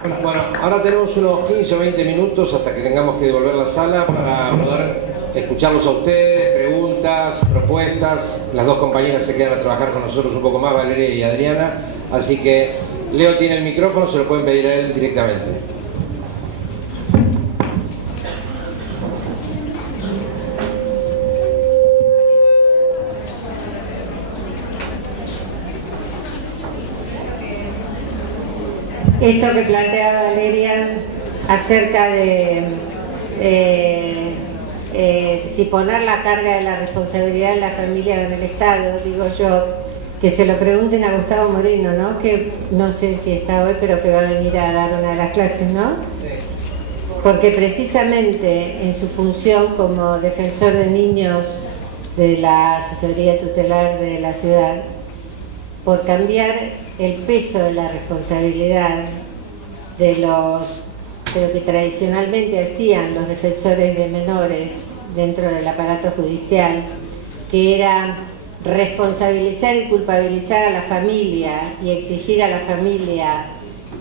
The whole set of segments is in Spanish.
Bueno, ahora tenemos unos 15 o 20 minutos hasta que tengamos que devolver la sala para poder escucharlos a ustedes, preguntas, propuestas. Las dos compañeras se quedan a trabajar con nosotros un poco más, Valeria y Adriana. Así que Leo tiene el micrófono, se lo pueden pedir a él directamente. Esto que plantea Valeria acerca de si poner la carga de la responsabilidad en la familia o en el Estado, digo yo, que se lo pregunten a Gustavo Moreno, ¿no? Que no sé si está hoy, pero que va a venir a dar una de las clases, ¿no? Porque precisamente en su función como defensor de niños de la asesoría tutelar de la ciudad, por cambiar el peso de la responsabilidad de lo que tradicionalmente hacían los defensores de menores dentro del aparato judicial, que era responsabilizar y culpabilizar a la familia y exigir a la familia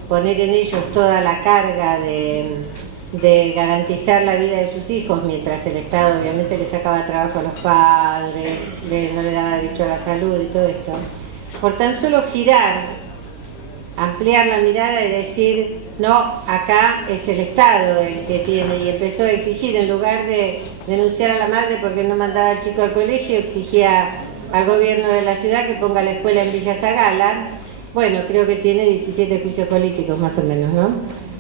poner en ellos toda la carga de garantizar la vida de sus hijos, mientras el Estado obviamente le sacaba trabajo a los padres, no le daba derecho a la salud y todo esto. Por tan solo girar, ampliar la mirada y decir, no, acá es el Estado el que tiene, y empezó a exigir, en lugar de denunciar a la madre porque no mandaba al chico al colegio, exigía al gobierno de la ciudad que ponga la escuela en Villa Zagala. Bueno, creo que tiene 17 juicios políticos más o menos, ¿no?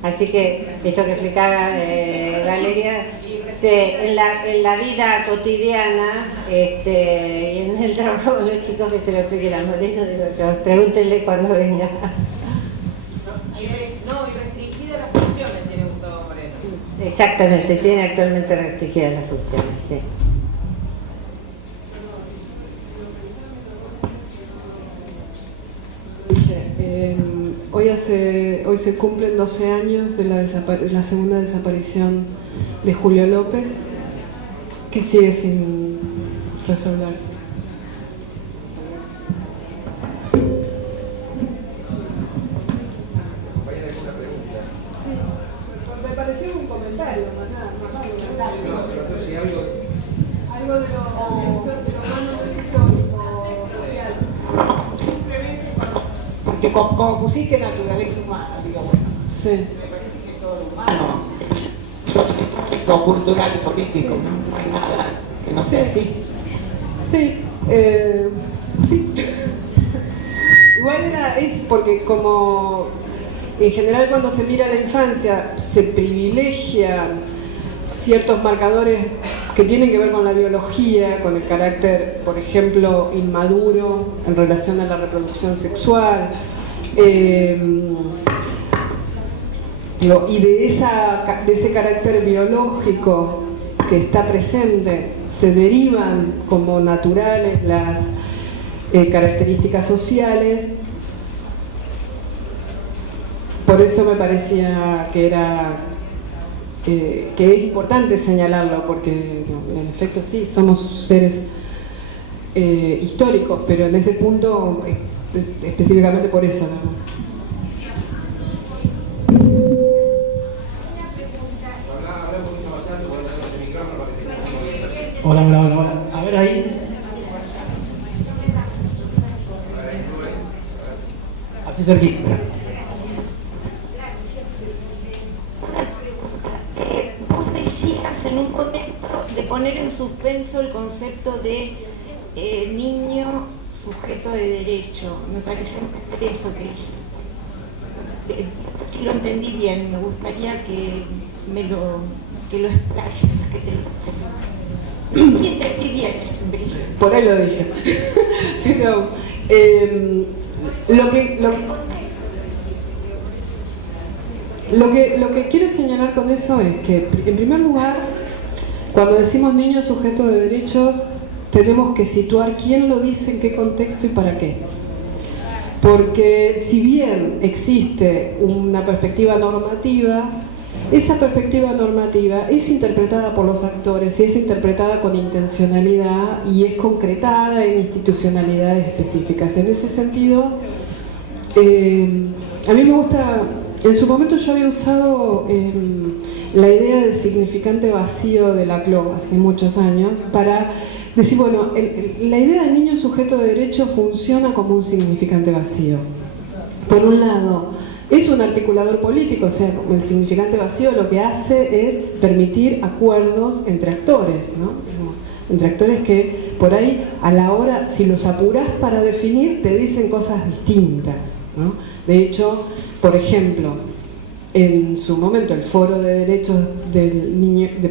Así que esto que explicaba Valeria, en la vida cotidiana y en el trabajo de los chicos, que se lo expliquen a Moreno, digo yo, pregúntenle cuando venga. No, y restringida las funciones tiene Gustavo Moreno. Exactamente, tiene actualmente restringidas las funciones, sí. Hoy se cumplen 12 años de la segunda desaparición de Julio López, que sigue sin resolverse. Sí, me pareció un comentario, más algo de lo humano histórico, social. Simplemente porque como pusiste naturaleza humana, digo, bueno, sí. Me parece que todo lo humano, lo cultural y político, no hay nada que no sea así. Sí, sí. Igual es porque como en general cuando se mira la infancia se privilegian ciertos marcadores que tienen que ver con la biología, con el carácter, por ejemplo, inmaduro en relación a la reproducción sexual, y de ese carácter biológico que está presente se derivan como naturales las características sociales. Por eso me parecía que es importante señalarlo, porque en efecto sí, somos seres históricos, pero en ese punto específicamente por eso, ¿no? Hola. A ver ahí. Así cerquita. Vos decías en un momento de poner en suspenso el concepto de niño sujeto de derecho. Me parece eso que lo entendí bien. Me gustaría que lo explayes, que te lo y entendí bien, Brigitte. Por ahí lo dije. Pero lo que quiero señalar con eso es que, en primer lugar, cuando decimos niño sujeto de derechos, tenemos que situar quién lo dice, en qué contexto y para qué. Porque si bien existe una perspectiva normativa, esa perspectiva normativa es interpretada por los actores y es interpretada con intencionalidad y es concretada en institucionalidades específicas. En ese sentido, a mí me gusta En su momento yo había usado la idea del significante vacío de Laclau hace muchos años para decir, bueno, la idea del niño sujeto de derecho funciona como un significante vacío. Por un lado, es un articulador político, o sea, el significante vacío lo que hace es permitir acuerdos entre actores, ¿no? Entre actores que por ahí, a la hora, si los apurás para definir, te dicen cosas distintas, ¿no? De hecho, por ejemplo, en su momento el Foro de Derechos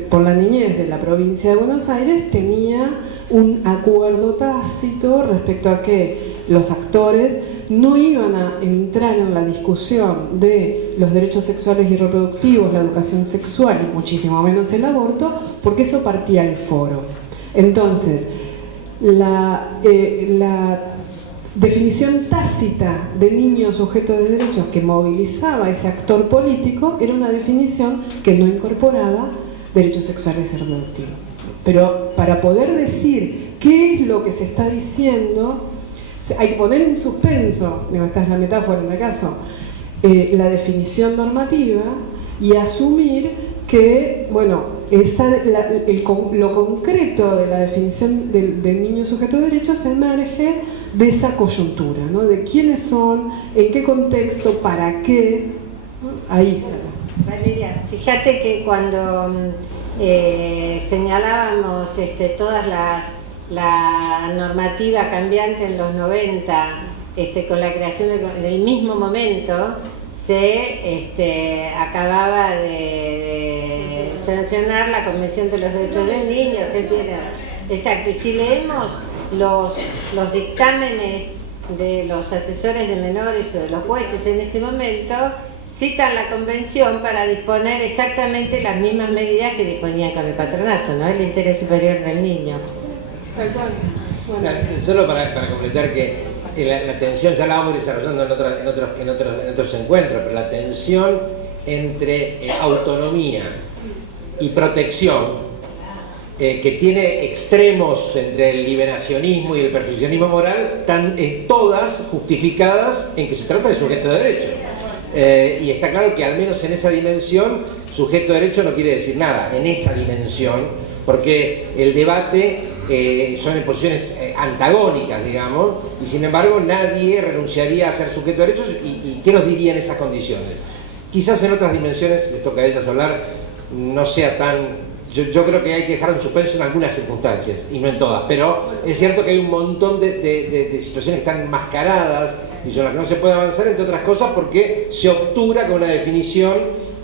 por la Niñez de la provincia de Buenos Aires tenía un acuerdo tácito respecto a que los actores no iban a entrar en la discusión de los derechos sexuales y reproductivos, la educación sexual y muchísimo menos el aborto, porque eso partía del foro. Entonces, la definición tácita de niño sujeto de derechos que movilizaba a ese actor político era una definición que no incorporaba derechos sexuales y reproductivos. Pero para poder decir qué es lo que se está diciendo, hay que poner en suspenso, esta es la metáfora en el caso, la definición normativa y asumir que, bueno, lo concreto de la definición del niño sujeto de derechos emerge de esa coyuntura, ¿no? De quiénes son, en qué contexto, para qué, ¿no? Ahí se va. Valeria, fíjate que cuando señalábamos todas la normativa cambiante en los 90, con la creación del mismo momento, se acababa de sancionar la Convención de los Derechos del Niño, exacto, y si leemos los dictámenes de los asesores de menores o de los jueces en ese momento, citan la convención para disponer exactamente las mismas medidas que disponía con el patronato, ¿no? El interés superior del niño. Bueno, solo para completar que la tensión ya la vamos desarrollando en otros encuentros, pero la tensión entre autonomía y protección, que tiene extremos entre el liberacionismo y el perfeccionismo moral, están todas justificadas en que se trata de sujeto de derecho. Y está claro que al menos en esa dimensión, sujeto de derecho no quiere decir nada, en esa dimensión, porque el debate son en posiciones antagónicas, digamos, y sin embargo nadie renunciaría a ser sujeto de derechos, y ¿qué nos diría en esas condiciones? Quizás en otras dimensiones, les toca a ellas hablar, no sea tan... Yo creo que hay que dejar en suspenso en algunas circunstancias, y no en todas, pero es cierto que hay un montón de situaciones que están enmascaradas y sobre las que no se puede avanzar, entre otras cosas porque se obtura con una definición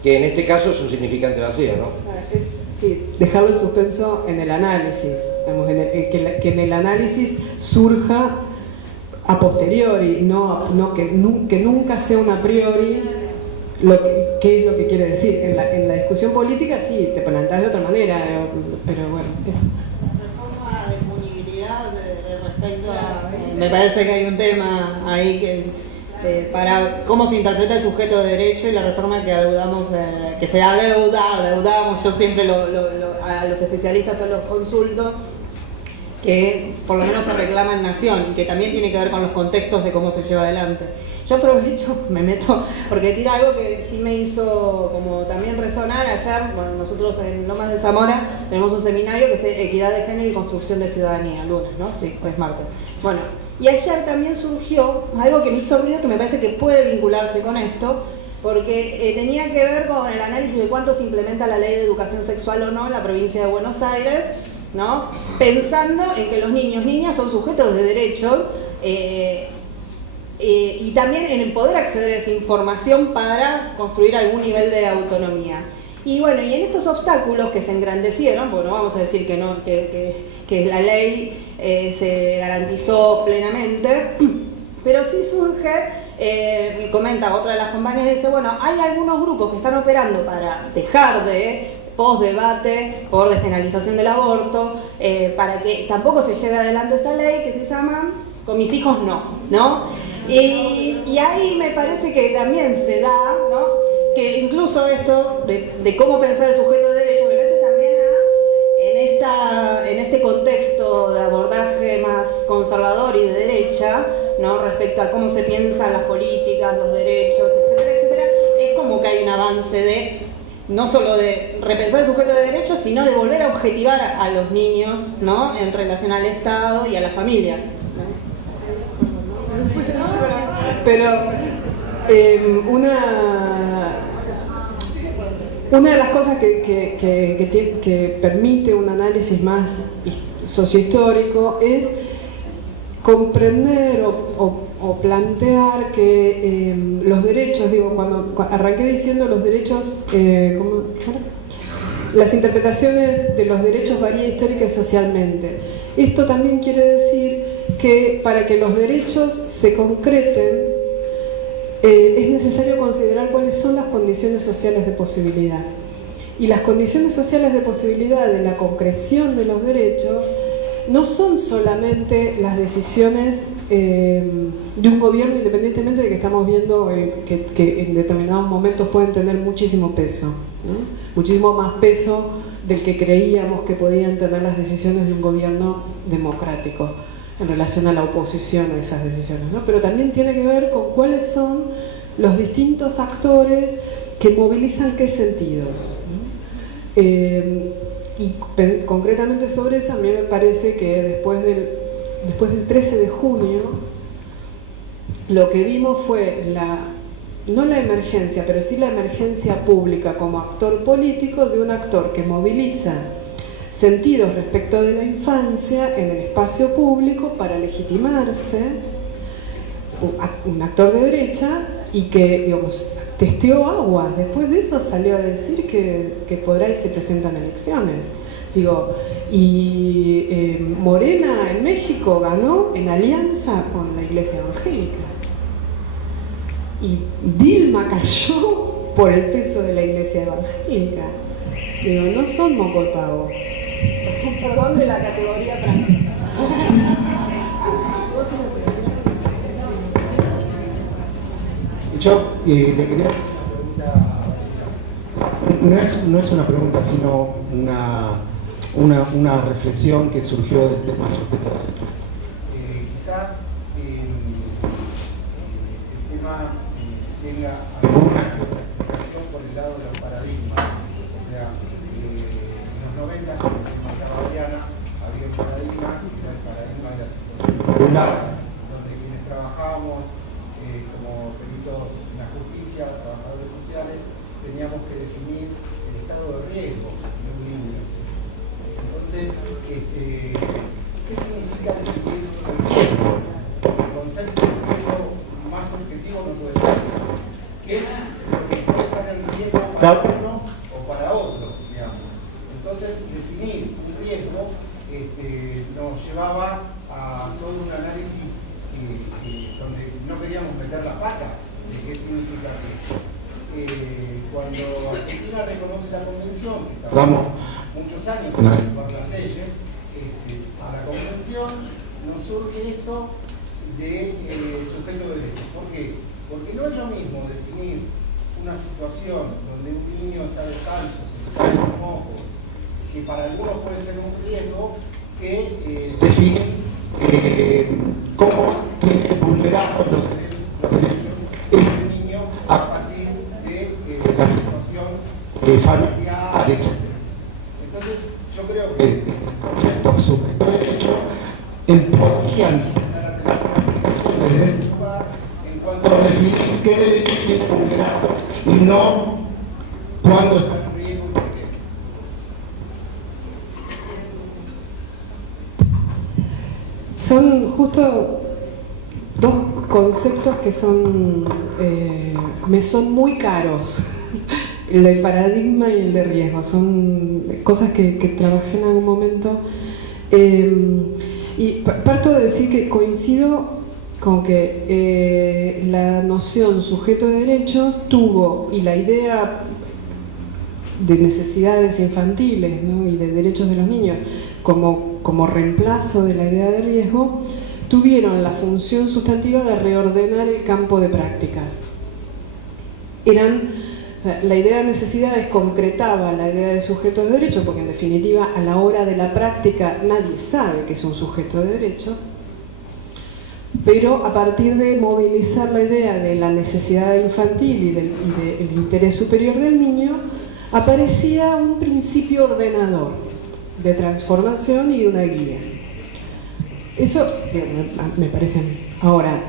que en este caso es un significante vacío, ¿no? Sí, dejarlo en suspenso en el análisis, digamos, que en el análisis surja a posteriori, que nunca sea un a priori qué es lo que quiere decir. En la discusión política sí, te planteas de otra manera, pero bueno, eso. La reforma de punibilidad respecto a... me parece que hay un tema ahí que para cómo se interpreta el sujeto de derecho y la reforma que adeudamos, que se adeudamos, yo siempre a los especialistas los consulto, que por lo menos se reclama en Nación y que también tiene que ver con los contextos de cómo se lleva adelante. Yo aprovecho, me meto, porque tira algo que sí me hizo como también resonar ayer. Bueno, nosotros en Lomas de Zamora tenemos un seminario que es Equidad de Género y Construcción de Ciudadanía, lunes, ¿no? Sí, es martes. Bueno, y ayer también surgió algo que me hizo ruido, que me parece que puede vincularse con esto, porque tenía que ver con el análisis de cuánto se implementa la ley de educación sexual o no en la provincia de Buenos Aires, ¿no? Pensando en que los niños, niñas son sujetos de derecho, y también en el poder acceder a esa información para construir algún nivel de autonomía. Y bueno, y en estos obstáculos que se engrandecieron, bueno, vamos a decir que no, que la ley se garantizó plenamente, pero sí surge, comenta otra de las compañeras, dice, bueno, hay algunos grupos que están operando para dejar de post-debate por despenalización del aborto, para que tampoco se lleve adelante esta ley que se llama Con mis hijos ¿no? Y ahí me parece que también se da, ¿no? Que incluso esto de cómo pensar el sujeto de derecho, me parece también en este contexto de abordaje más conservador y de derecha, ¿no? Respecto a cómo se piensan las políticas, los derechos, etcétera, etcétera, es como que hay un avance de, no solo de repensar el sujeto de derechos, sino de volver a objetivar a los niños, ¿no?, en relación al Estado y a las familias, ¿no? Pero una de las cosas que permite un análisis más sociohistórico es comprender o plantear que los derechos, digo, cuando arranqué diciendo los derechos, las interpretaciones de los derechos varían histórica y socialmente. Esto también quiere decir que para que los derechos se concreten, es necesario considerar cuáles son las condiciones sociales de posibilidad. Y las condiciones sociales de posibilidad de la concreción de los derechos no son solamente las decisiones de un gobierno, independientemente de que estamos viendo que en determinados momentos pueden tener muchísimo peso, ¿no? Muchísimo más peso del que creíamos que podían tener las decisiones de un gobierno democrático en relación a la oposición a esas decisiones, ¿no? Pero también tiene que ver con cuáles son los distintos actores que movilizan qué sentidos, ¿no? Y concretamente sobre eso, a mí me parece que después del 13 de junio, lo que vimos fue no la emergencia, pero sí la emergencia pública como actor político de un actor que moviliza sentidos respecto de la infancia en el espacio público para legitimarse, un actor de derecha, y que, digamos, testeó aguas. Después de eso salió a decir que podrá y se presentan elecciones. Digo, y Morena en México ganó en alianza con la Iglesia Evangélica. Y Dilma cayó por el peso de la Iglesia Evangélica. Digo, no son moco de pavo. Perdón de la categoría práctica. Yo le quería hacer una pregunta, no es una pregunta, sino una reflexión que surgió del tema sujeto de derecho. Quizá el tema tenga alguna explicación por el lado de los paradigmas. O sea, en los 90, como marcaba Adriana, había un paradigma que era el paradigma de la situación popular, donde quienes trabajábamos como peritos en la justicia, trabajadores sociales, teníamos que definir el estado de riesgo de un niño. Entonces, ¿qué significa definir el riesgo? El concepto de riesgo más objetivo no puede ser. ¿Qué es lo que puede estar en riesgo para uno o para otro, digamos? Entonces, definir un riesgo nos llevaba a todo un análisis donde no queríamos meter la pata de qué significa riesgo. Cuando Argentina reconoce la convención, que tardamos muchos años en aprobar las leyes, a la convención nos surge esto de sujeto de derechos. ¿Por qué? Porque no es lo mismo definir una situación donde un niño está descalzo, se le caen los mocos, que para algunos puede ser un riesgo, que definir cómo tiene vulnerados los derechos ese niño a partir de la situación familiar, etc. Entonces, yo creo que el concepto sujeto de derecho podrían empezar a tener una aplicación desde este lugar en cuanto a definir qué derechos tiene vulnerado y no cuándo está en riesgo y por qué. Son justo dos conceptos que me son muy caros, el del paradigma y el de riesgo. Son cosas que trabajé en algún momento. Y parto de decir que coincido con que la noción sujeto de derechos tuvo, y la idea de necesidades infantiles, ¿no?, y de derechos de los niños como reemplazo de la idea de riesgo, tuvieron la función sustantiva de reordenar el campo de prácticas. La idea de necesidades concretaba la idea de sujetos de derechos, porque en definitiva a la hora de la práctica nadie sabe que es un sujeto de derechos, pero a partir de movilizar la idea de la necesidad infantil y del interés superior del niño, aparecía un principio ordenador de transformación y de una guía. Eso me parece a mí. Ahora,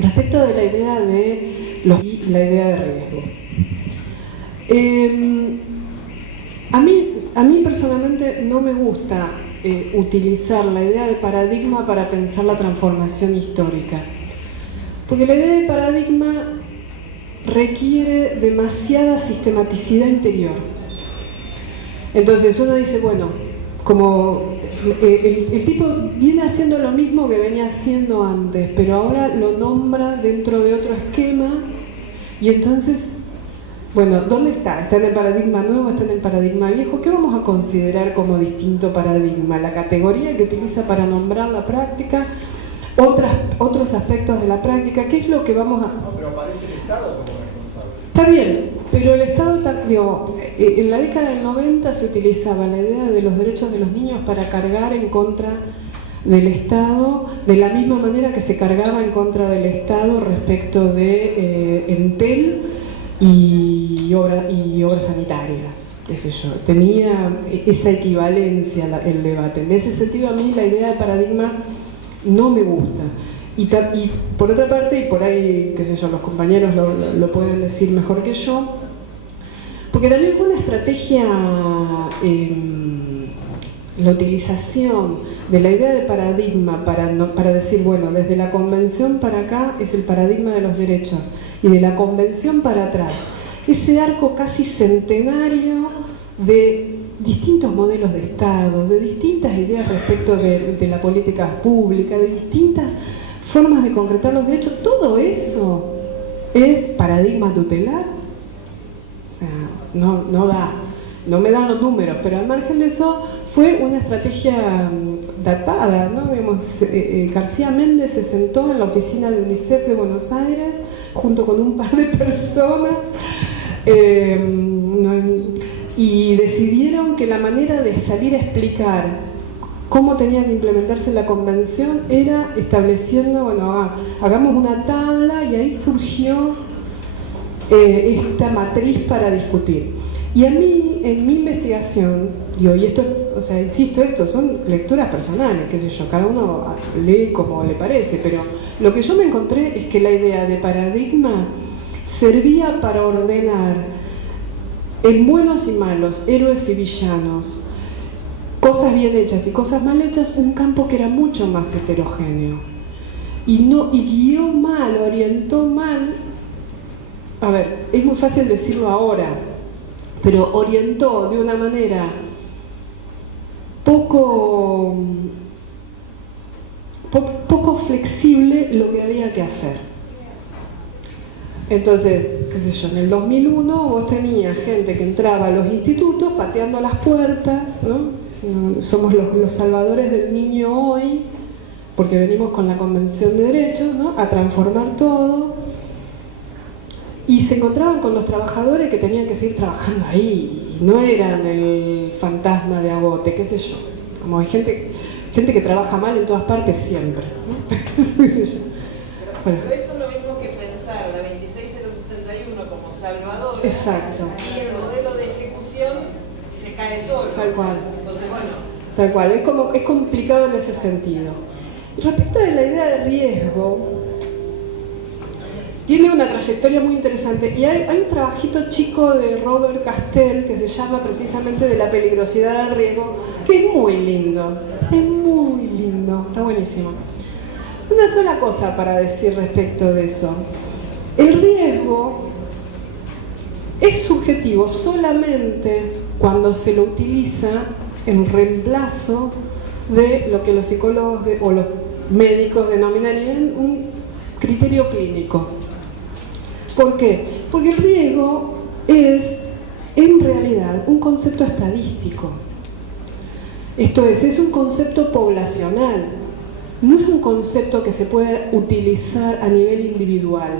respecto de la idea de la idea de riesgo. A mí personalmente no me gusta utilizar la idea de paradigma para pensar la transformación histórica, porque la idea de paradigma requiere demasiada sistematicidad interior. Entonces uno dice, bueno, como el tipo viene haciendo lo mismo que venía haciendo antes, pero ahora lo nombra dentro de otro esquema, y entonces, bueno, ¿dónde está? ¿Está en el paradigma nuevo? ¿Está en el paradigma viejo? ¿Qué vamos a considerar como distinto paradigma? ¿La categoría que utiliza para nombrar la práctica? ¿Otros aspectos de la práctica? ¿Qué es lo que vamos a...? No, pero aparece el Estado como responsable. Está bien, pero el Estado, digo, en la década del 90 se utilizaba la idea de los derechos de los niños para cargar en contra del Estado, de la misma manera que se cargaba en contra del Estado respecto de Entel y obras sanitarias, qué sé yo. Tenía esa equivalencia el debate. En ese sentido, a mí la idea de paradigma no me gusta. Y por otra parte, y por ahí, qué sé yo, los compañeros lo pueden decir mejor que yo, porque también fue una estrategia, la utilización de la idea de paradigma para decir, bueno, desde la convención para acá es el paradigma de los derechos, y de la convención para atrás, ese arco casi centenario de distintos modelos de Estado, de distintas ideas respecto de la política pública, de distintas formas de concretar los derechos. Todo eso es paradigma tutelar. O sea, no me dan los números, pero al margen de eso fue una estrategia datada, ¿no? García Méndez se sentó en la oficina de UNICEF de Buenos Aires junto con un par de personas y decidieron que la manera de salir a explicar cómo tenía que implementarse la convención era estableciendo, bueno, hagamos una tabla, y ahí surgió esta matriz para discutir. Y a mí, en mi investigación, digo, y esto, o sea, insisto, esto son lecturas personales, qué sé yo, cada uno lee como le parece, pero lo que yo me encontré es que la idea de paradigma servía para ordenar en buenos y malos, héroes y villanos, cosas bien hechas y cosas mal hechas, un campo que era mucho más heterogéneo. Y guió mal, orientó mal. A ver, es muy fácil decirlo ahora, pero orientó de una manera poco flexible lo que había que hacer. Entonces, qué sé yo, en el 2001 vos tenías gente que entraba a los institutos pateando las puertas, ¿no? Somos los salvadores del niño hoy, porque venimos con la Convención de Derechos, ¿no?, a transformar todo. Y se encontraban con los trabajadores que tenían que seguir trabajando ahí, y no eran el fantasma de Agote, qué sé yo. Como hay gente que trabaja mal en todas partes siempre, ¿no? Qué sé yo. Bueno. Pero esto es lo mismo que pensar la 26061 como salvador. Exacto. Y el modelo de ejecución se cae solo. Tal cual. Entonces, bueno. Tal cual, es complicado en ese sentido. Respecto de la idea de riesgo, tiene una trayectoria muy interesante, y hay un trabajito chico de Robert Castell que se llama precisamente de la peligrosidad del riesgo, que es muy lindo, está buenísimo. Una sola cosa para decir respecto de eso: el riesgo es subjetivo solamente cuando se lo utiliza en reemplazo de lo que los psicólogos o los médicos denominarían un criterio clínico. ¿Por qué? Porque el riesgo es, en realidad, un concepto estadístico. Esto es un concepto poblacional. No es un concepto que se puede utilizar a nivel individual.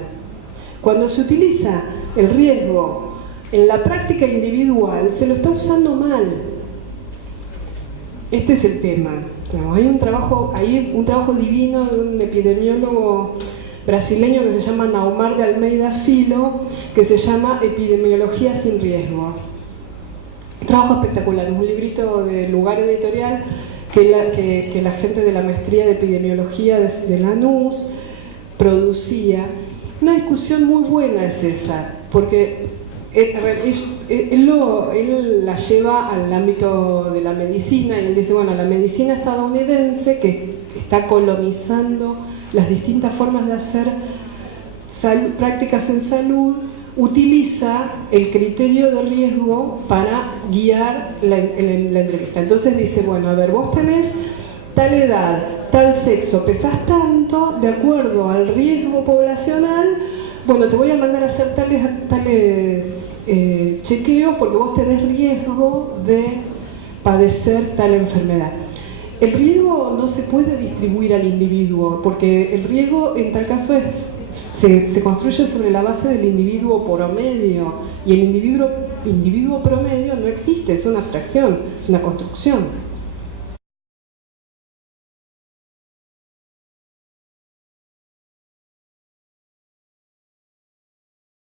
Cuando se utiliza el riesgo en la práctica individual, se lo está usando mal. este es el tema. Hay un trabajo divino de un epidemiólogo brasileño que se llama Naumar de Almeida Filo, que se llama Epidemiología sin riesgo. Un trabajo espectacular, es un librito de Lugar Editorial que la gente de la maestría de epidemiología de Lanús producía. Una discusión muy buena es esa, porque él la lleva al ámbito de la medicina y él dice, bueno, la medicina estadounidense que está colonizando las distintas formas de hacer prácticas en salud, utiliza el criterio de riesgo para guiar la entrevista. Entonces dice, bueno, a ver, vos tenés tal edad, tal sexo, pesás tanto, de acuerdo al riesgo poblacional, bueno, te voy a mandar a hacer tales chequeos porque vos tenés riesgo de padecer tal enfermedad. El riesgo no se puede distribuir al individuo, porque el riesgo en tal caso se construye sobre la base del individuo promedio, y el individuo promedio no existe, es una abstracción, es una construcción.